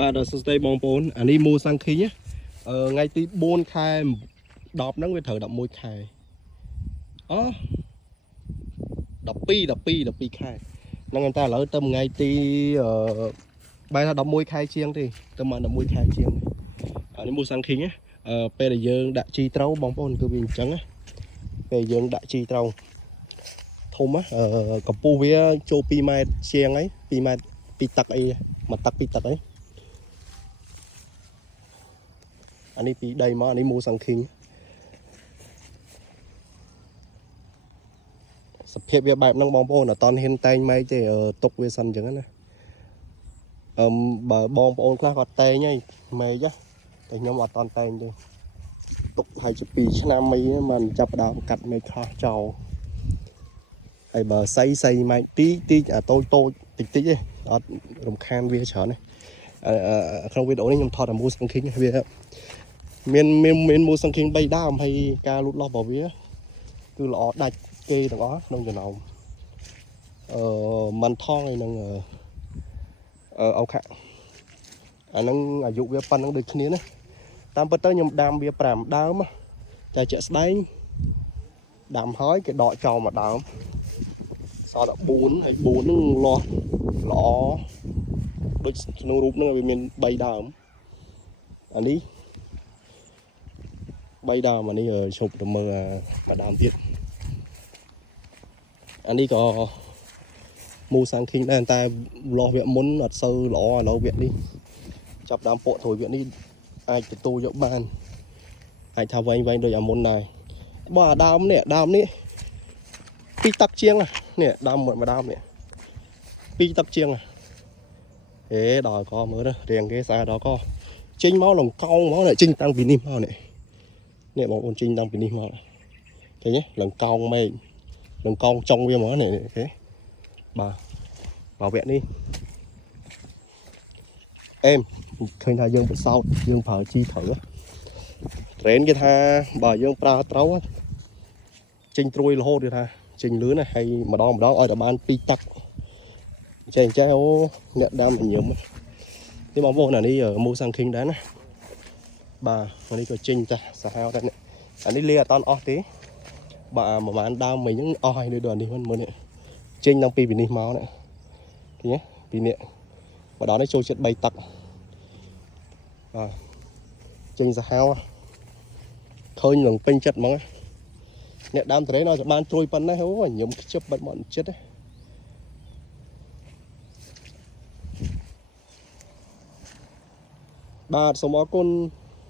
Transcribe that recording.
បាទសួស្តីបងប្អូនអានេះមូសាំងឃីងថ្ងៃទី4ខែ10ហ្នឹងវាត្រូវ11ខែអូ12ខែហ្នឹងតែឥឡូវទៅថ្ងៃទីបែរថា11ខែជាងទេទៅមក11ខែជាងអានេះមូសាំងឃីងពេលដែលយើងដាក់ជីត្រូវបងប្អូនគឺវាអញ្ចឹងពេលយើងដាក់ជីត្រូវធំកម្ពស់វាចូល2ម៉ែត្រជាងហើយ2ម៉ែត្រពីទឹកអីមកទឹកពីទឹកអីអានេះពីដីមកអានេះមូសាំងឃីងសភាពវាបែបហ្នឹងបងប្អូនអត់តហ៊ានតែងម៉ែកទេទុកវាសិនអញ្ចឹងណាបើបងប្អូនខ្លះគាត់តែងហើយម៉ែកតែខ្ញុំអត់តតែងទេទុកហើយជា2ឆ្នាំមីមិនចាប់ដើមកាត់ម៉ែកខ្លះចោលហើយបើសៃម៉ែកទីអាតូចតិចទេអត់រំខានវាច្រើនទេក្នុងវីដេអូនេះខ្ញុំថតតែមូសាំងឃីងវាមានមូសាំងឃីង3ដើមហើយការលូតលាស់របស់វាគឺល្អដាច់គេទាំងអស់ក្នុងចំណោមមិនថងហើយនឹងអូខាអាហ្នឹងអាយុវាប៉ុណ្្នឹងដូចគ្នាណាតាមពិតទៅខ្ញុំដាំវា5ដើមតែជាក់ស្ដែងដាំហើយគេដកចោលមួយដើមសល់តែ4ហើយ4ហ្នឹងលាស់ល្អដូចក្នុងរូបហ្នឹងវាមាន3ដើមអានេះ3ដើមអានេះឈប់ទៅមើលអាដើមទៀតអានេះក៏មូសាំងឃីងដែរតែលាស់វគ្គមុនអត់សូវល្អឥឡូវវគ្គនេះចាប់ដើមពកត្រួយវគ្គនេះអាចទទួលយកបានអាចថាវែងដូចអាមុនដែរបើអាដើមនេះពីទឹកជាងនេះដើមមួយដើមនេះពីទឹកជាងដល់កមើលទៅរៀងគេស្អាតដល់កចេញមកលង្កោងមកចេញតាំងពីនេះមកនេះបងប្អូនចេញតាំងពីនេះមកឃើញទេលង្កោងមេឃលង្កោងចុងវាហ្មងនេះគេបាទវគ្គនេះអេមឃើញថាយើងបសោតយើងប្រើជីត្រូវត្រេនគេថាបើយើងប្រើត្រូវចេញត្រួយរហូតគេថាចេញលឿនណាហើយម្ដងឲ្យតែបាន2ទឹកចេះអូអ្នកដាំញញឹមនេះបងប្អូនអានេះមូសាំងឃីងដែរណាបាទអានេះក៏ចេញចាស់សាហាវដែរអានេះលាអត់តន់អស់ទេបាទប្រហែលដើមមិញហ្នឹងអស់ហើយដូចអានេះមើលនេះចេញតាំងពីនេះមកនេះឃើញទេពីនេះម្ដងនេះចូលចិត្ត3ទឹកបាទចេញសាហាវឃើញនឹងពេញចិត្តហ្មងអ្នកដើមត្រេនឲ្យតែបានត្រួយប៉ុណ្ណេះអូញញឹមខ្ជិបបាត់មកចិត្តបាទសូមអរគុណ